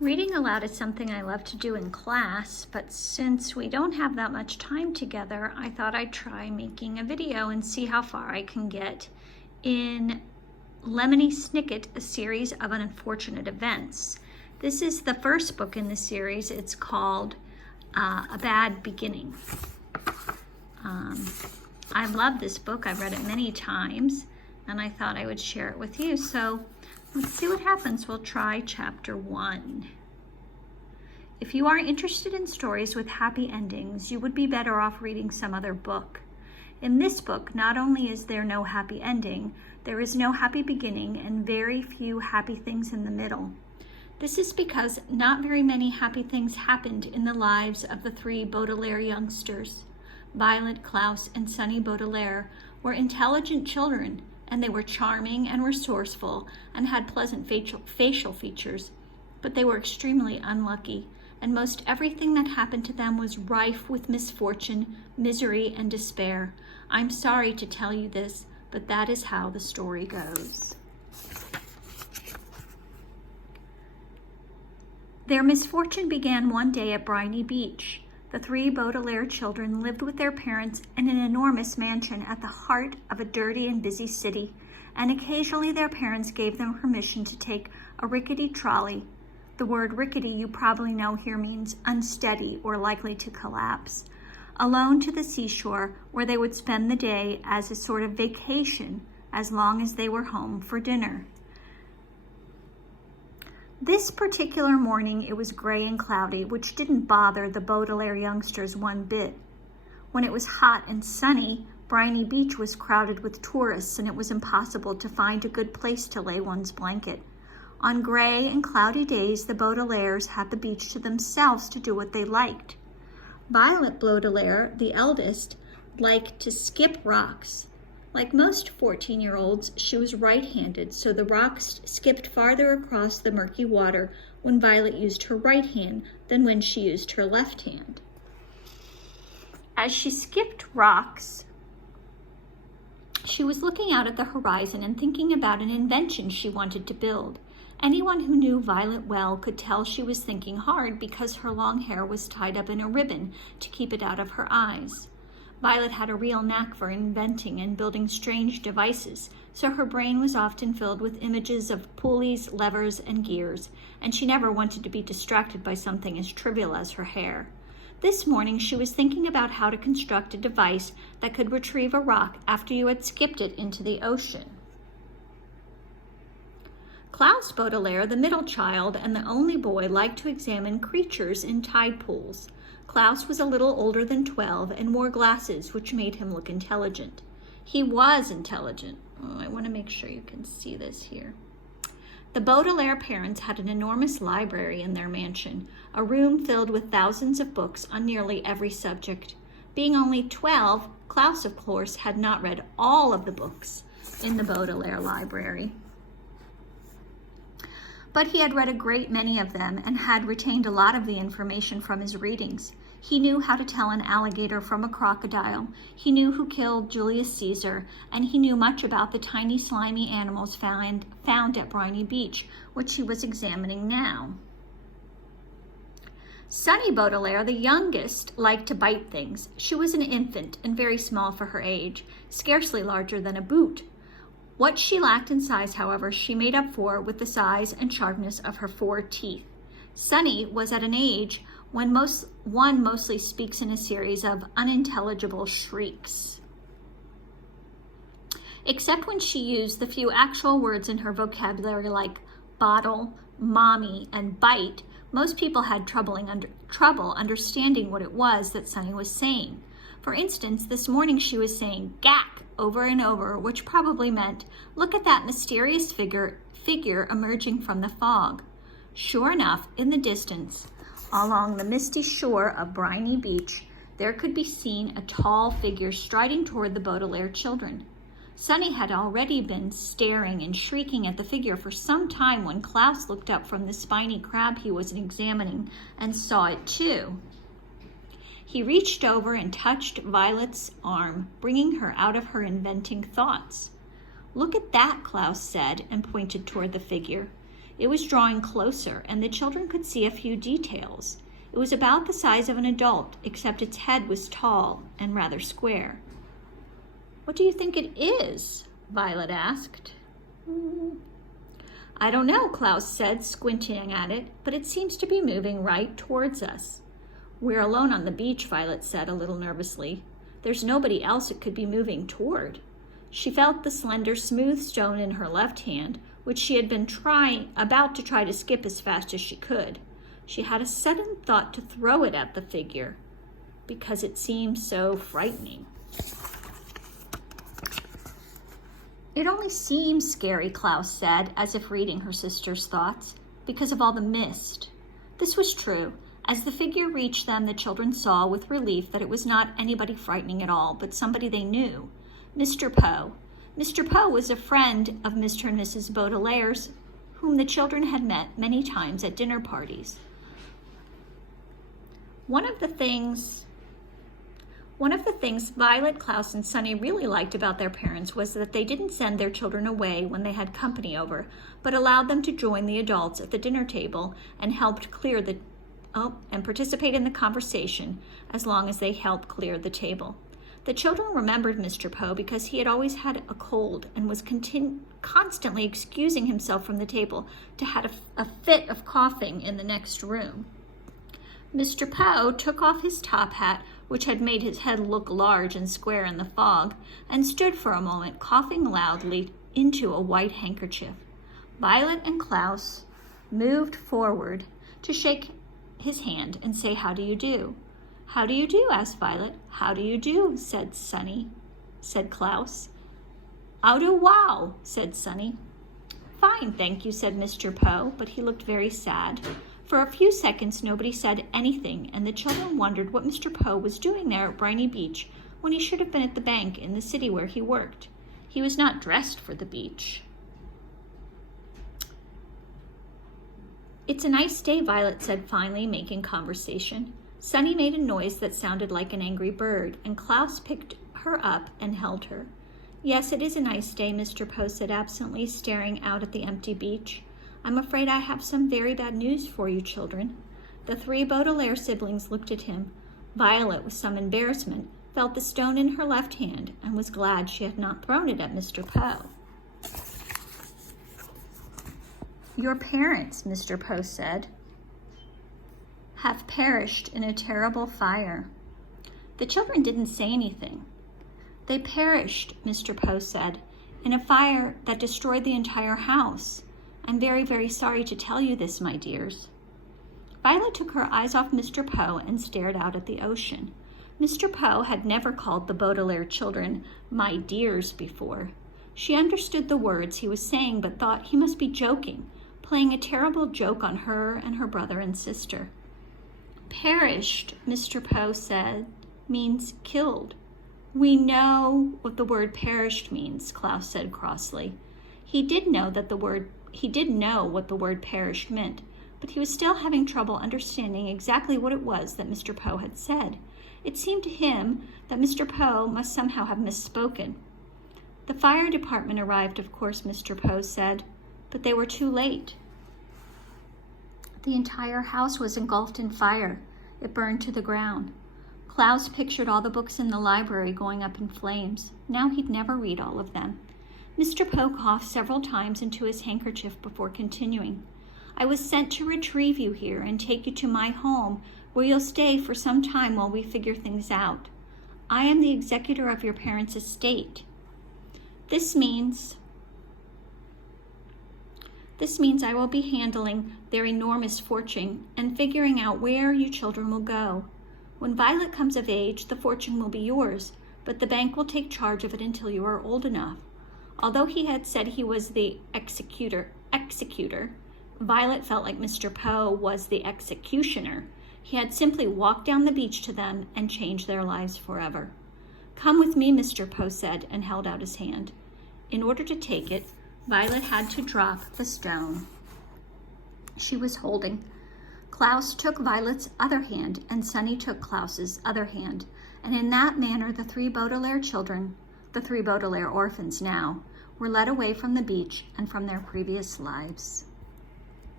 Reading aloud is something I love to do in class, but since we don't have that much time together, I thought I'd try making a video and see how far I can get in Lemony Snicket, a series of unfortunate events. This is the first book in the series. It's called A Bad Beginning. I love this book. I've read it many times, and I thought I would share it with you. So let's see what happens. We'll try chapter 1. If you are interested in stories with happy endings, you would be better off reading some other book. In this book, not only is there no happy ending, there is no happy beginning and very few happy things in the middle. This is because not very many happy things happened in the lives of the 3 Baudelaire youngsters. Violet, Klaus, and Sunny Baudelaire were intelligent children, and they were charming and resourceful and had pleasant facial features, but they were extremely unlucky, and most everything that happened to them was rife with misfortune, misery, and despair. I'm sorry to tell you this, but that is how the story goes. Their misfortune began one day at Briny Beach. The 3 Baudelaire children lived with their parents in an enormous mansion at the heart of a dirty and busy city, and occasionally their parents gave them permission to take a rickety trolley. The word rickety, you probably know here, means unsteady or likely to collapse, alone to the seashore, where they would spend the day as a sort of vacation as long as they were home for dinner. This particular morning it was gray and cloudy, which didn't bother the Baudelaire youngsters one bit. When it was hot and sunny, Briny Beach was crowded with tourists, and it was impossible to find a good place to lay one's blanket. On gray and cloudy days, the Baudelaires had the beach to themselves to do what they liked. Violet Baudelaire, the eldest, liked to skip rocks. Like most 14-year-olds, she was right-handed, so the rocks skipped farther across the murky water when Violet used her right hand than when she used her left hand. As she skipped rocks, she was looking out at the horizon and thinking about an invention she wanted to build. Anyone who knew Violet well could tell she was thinking hard because her long hair was tied up in a ribbon to keep it out of her eyes. Violet had a real knack for inventing and building strange devices, so her brain was often filled with images of pulleys, levers, and gears, and she never wanted to be distracted by something as trivial as her hair. This morning she was thinking about how to construct a device that could retrieve a rock after you had skipped it into the ocean. Klaus Baudelaire, the middle child and the only boy, liked to examine creatures in tide pools. Klaus was a little older than 12 and wore glasses, which made him look intelligent. He was intelligent. I want to make sure you can see this here. The Baudelaire parents had an enormous library in their mansion, a room filled with thousands of books on nearly every subject. Being only 12, Klaus, of course, had not read all of the books in the Baudelaire library. But he had read a great many of them and had retained a lot of the information from his readings. He knew how to tell an alligator from a crocodile. He knew who killed Julius Caesar, and he knew much about the tiny slimy animals found at Briny Beach, which he was examining now. Sunny Baudelaire, the youngest, liked to bite things. She was an infant and very small for her age, scarcely larger than a boot. What she lacked in size, however, she made up for with the size and sharpness of her 4 teeth. Sunny was at an age when one mostly speaks in a series of unintelligible shrieks. Except when she used the few actual words in her vocabulary like bottle, mommy, and bite, most people had trouble understanding what it was that Sunny was saying. For instance, this morning she was saying gack over and over, which probably meant, look at that mysterious figure emerging from the fog. Sure enough, in the distance, along the misty shore of Briny Beach, there could be seen a tall figure striding toward the Baudelaire children. Sunny had already been staring and shrieking at the figure for some time when Klaus looked up from the spiny crab he was examining and saw it too. He reached over and touched Violet's arm, bringing her out of her inventing thoughts. "Look at that," Klaus said, and pointed toward the figure. It was drawing closer, and the children could see a few details. It was about the size of an adult, except its head was tall and rather square. "What do you think it is?" Violet asked. "I don't know," Klaus said, squinting at it, "but it seems to be moving right towards us." "We're alone on the beach," Violet said a little nervously. "There's nobody else it could be moving toward." She felt the slender, smooth stone in her left hand, which she had been about to try to skip as fast as she could. She had a sudden thought to throw it at the figure, because it seemed so frightening. "It only seems scary," Klaus said, as if reading her sister's thoughts, "because of all the mist." This was true. As the figure reached them, the children saw with relief that it was not anybody frightening at all, but somebody they knew, Mr. Poe. Mr. Poe was a friend of Mr. and Mrs. Baudelaire's, whom the children had met many times at dinner parties. One of the things Violet, Klaus, and Sunny really liked about their parents was that they didn't send their children away when they had company over, but allowed them to join the adults at the dinner table and participate in the conversation as long as they helped clear the table. The children remembered Mr. Poe because he had always had a cold and was constantly excusing himself from the table to have a fit of coughing in the next room. Mr. Poe took off his top hat, which had made his head look large and square in the fog, and stood for a moment, coughing loudly into a white handkerchief. Violet and Klaus moved forward to shake his hand and say, "How do you do?" "How do you do?" asked Violet. "How do you do?" said Klaus. "How do wow?" said Sunny. "Fine, thank you," said Mr. Poe, but he looked very sad. For a few seconds, nobody said anything, and the children wondered what Mr. Poe was doing there at Briny Beach when he should have been at the bank in the city where he worked. He was not dressed for the beach. "It's a nice day," Violet said finally, making conversation. Sunny made a noise that sounded like an angry bird, and Klaus picked her up and held her. "Yes, it is a nice day," Mr. Poe said absently, staring out at the empty beach. "I'm afraid I have some very bad news for you, children." The three Baudelaire siblings looked at him. Violet, with some embarrassment, felt the stone in her left hand and was glad she had not thrown it at Mr. Poe. "Your parents," Mr. Poe said, "have perished in a terrible fire." The children didn't say anything. "They perished," Mr. Poe said, "in a fire that destroyed the entire house. I'm very, very sorry to tell you this, my dears." Violet took her eyes off Mr. Poe and stared out at the ocean. Mr. Poe had never called the Baudelaire children "my dears" before. She understood the words he was saying, but thought he must be joking, playing a terrible joke on her and her brother and sister. "Perished," Mr. Poe said, "means killed." "We know what the word perished means," Klaus said crossly. He did know what the word perished meant, but he was still having trouble understanding exactly what it was that Mr. Poe had said. It seemed to him that Mr. Poe must somehow have misspoken. "The fire department arrived, of course," Mr. Poe said, "but they were too late. The entire house was engulfed in fire. It burned to the ground." Klaus pictured all the books in the library going up in flames. Now he'd never read all of them. Mr. Poe coughed several times into his handkerchief before continuing. "I was sent to retrieve you here and take you to my home, where you'll stay for some time while we figure things out. I am the executor of your parents' estate. This means I will be handling their enormous fortune and figuring out where you children will go. When Violet comes of age, the fortune will be yours, but the bank will take charge of it until you are old enough." Although he had said he was the executor, Violet felt like Mr. Poe was the executioner. He had simply walked down the beach to them and changed their lives forever. "Come with me," Mr. Poe said, and held out his hand. In order to take it, Violet had to drop the stone she was holding. Klaus took Violet's other hand, and Sunny took Klaus's other hand, and in that manner the three Baudelaire children, the three Baudelaire orphans now, were led away from the beach and from their previous lives.